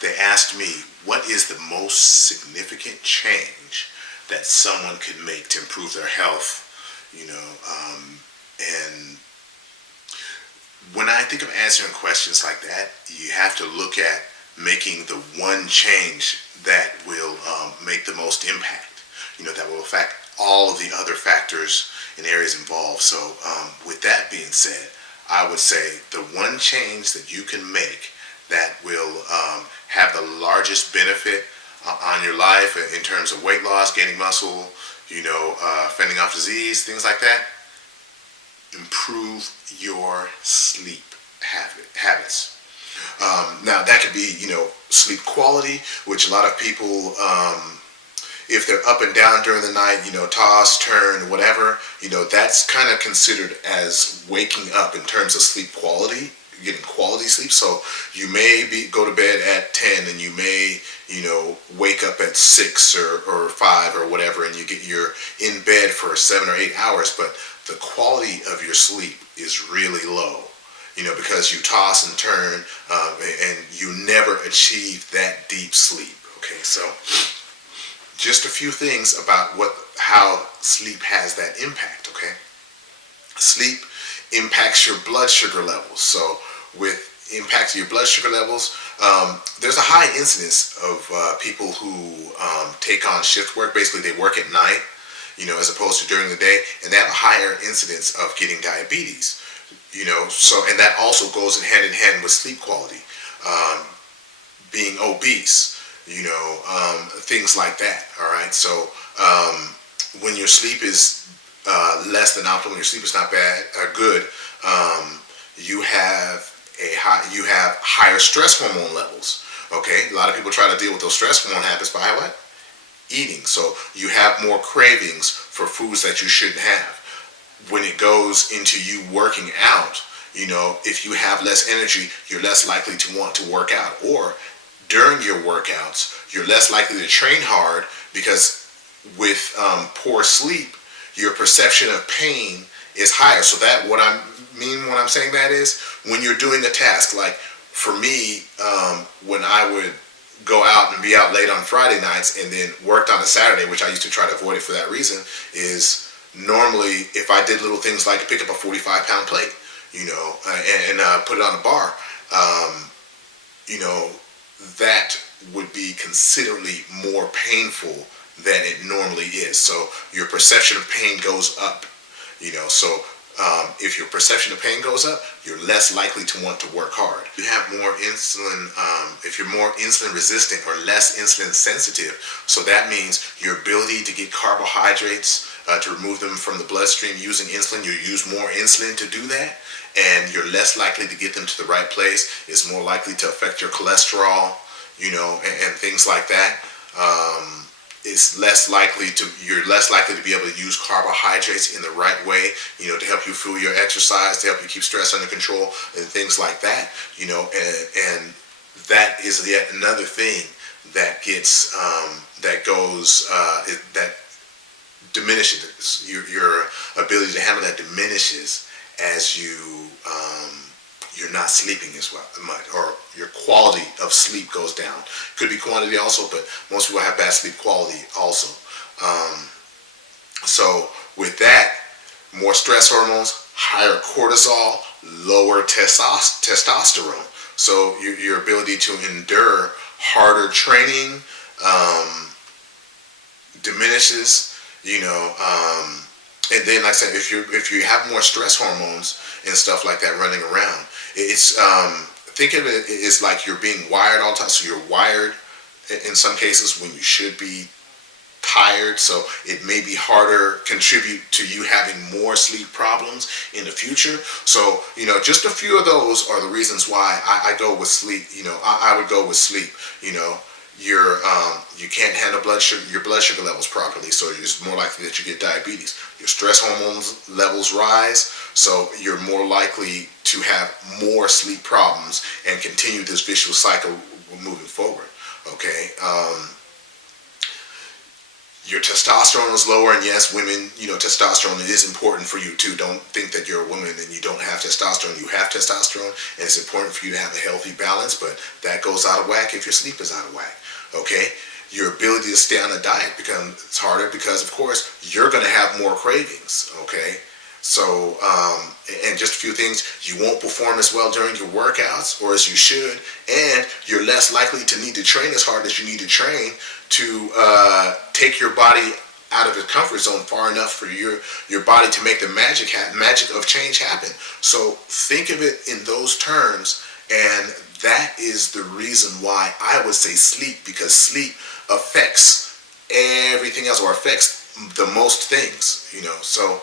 they asked me, what is the most significant change that someone could make to improve their health? And when I think of answering questions like that, you have to look at making the one change that will make the most impact, that will affect all of the other factors and areas involved. So with that being said, I would say the one change that you can make that will have the largest benefit on your life in terms of weight loss, gaining muscle, fending off disease, things like that, improve your sleep habits. Now that could be, sleep quality, which a lot of people, if they're up and down during the night, toss, turn, whatever, that's kind of considered as waking up in terms of sleep quality, getting quality sleep. So you may go to bed at 10 and you may, wake up at 6 or 5 or whatever, and you're in bed for 7 or 8 hours, but the quality of your sleep is really low, because you toss and turn, and you never achieve that deep sleep. Okay, so just a few things about how sleep has that impact. Okay, sleep impacts your blood sugar levels. So with impact your blood sugar levels, there's a high incidence of people who take on shift work. Basically, they work at night, as opposed to during the day, and they have a higher incidence of getting diabetes. So, and that also goes hand in hand with sleep quality, being obese, things like that. All right. So when your sleep is less than optimal, your sleep is not good, you have higher stress hormone levels. Okay. A lot of people try to deal with those stress hormone habits by what? Eating. So you have more cravings for foods that you shouldn't have. When it goes into you working out, if you have less energy, you're less likely to want to work out. Or during your workouts, you're less likely to train hard, because with poor sleep, your perception of pain is higher. So that what I mean when I'm saying that is, when you're doing a task, like for me, when I would go out and be out late on Friday nights and then worked on a Saturday, which I used to try to avoid it for that reason, is normally if I did little things like pick up a 45-pound plate, and put it on a bar, that would be considerably more painful than it normally is. So your perception of pain goes up, so if your perception of pain goes up, you're less likely to want to work hard. You have more insulin, if you're more insulin resistant or less insulin sensitive, so that means your ability to get carbohydrates, to remove them from the bloodstream using insulin, you use more insulin to do that, and you're less likely to get them to the right place. It's more likely to affect your cholesterol, and things like that. You're less likely to be able to use carbohydrates in the right way, to help you fuel your exercise, to help you keep stress under control, and things like that, and that is yet another thing that gets, that diminishes, your ability to handle that diminishes as you're not sleeping as much, or your quality of sleep goes down. Could be quantity also, but most people have bad sleep quality also. So with that, more stress hormones, higher cortisol, lower testosterone. So your ability to endure harder training diminishes, and then, like I said, if you have more stress hormones and stuff like that running around, it's think of it as like you're being wired all the time. So you're wired in some cases when you should be tired. So it may be harder, contribute to you having more sleep problems in the future. So just a few of those are the reasons why I go with sleep. I would go with sleep. You can't handle your blood sugar levels properly, so it's more likely that you get diabetes. Your stress hormones levels rise, so you're more likely to have more sleep problems and continue this vicious cycle moving forward. Okay, your testosterone is lower, and yes, women, testosterone is important for you too. Don't think that you're a woman and you don't have testosterone. You have testosterone, and it's important for you to have a healthy balance, but that goes out of whack if your sleep is out of whack. Okay? Your ability to stay on a diet becomes harder because, of course, you're going to have more cravings. Okay? So, and just a few things, you won't perform as well during your workouts or as you should, and you're less likely to need to train as hard as you need to train to take your body out of its comfort zone far enough for your body to make the magic of change happen. So think of it in those terms, and that is the reason why I would say sleep, because sleep affects everything else, or affects the most things. So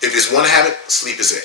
if it's one habit, sleep is it.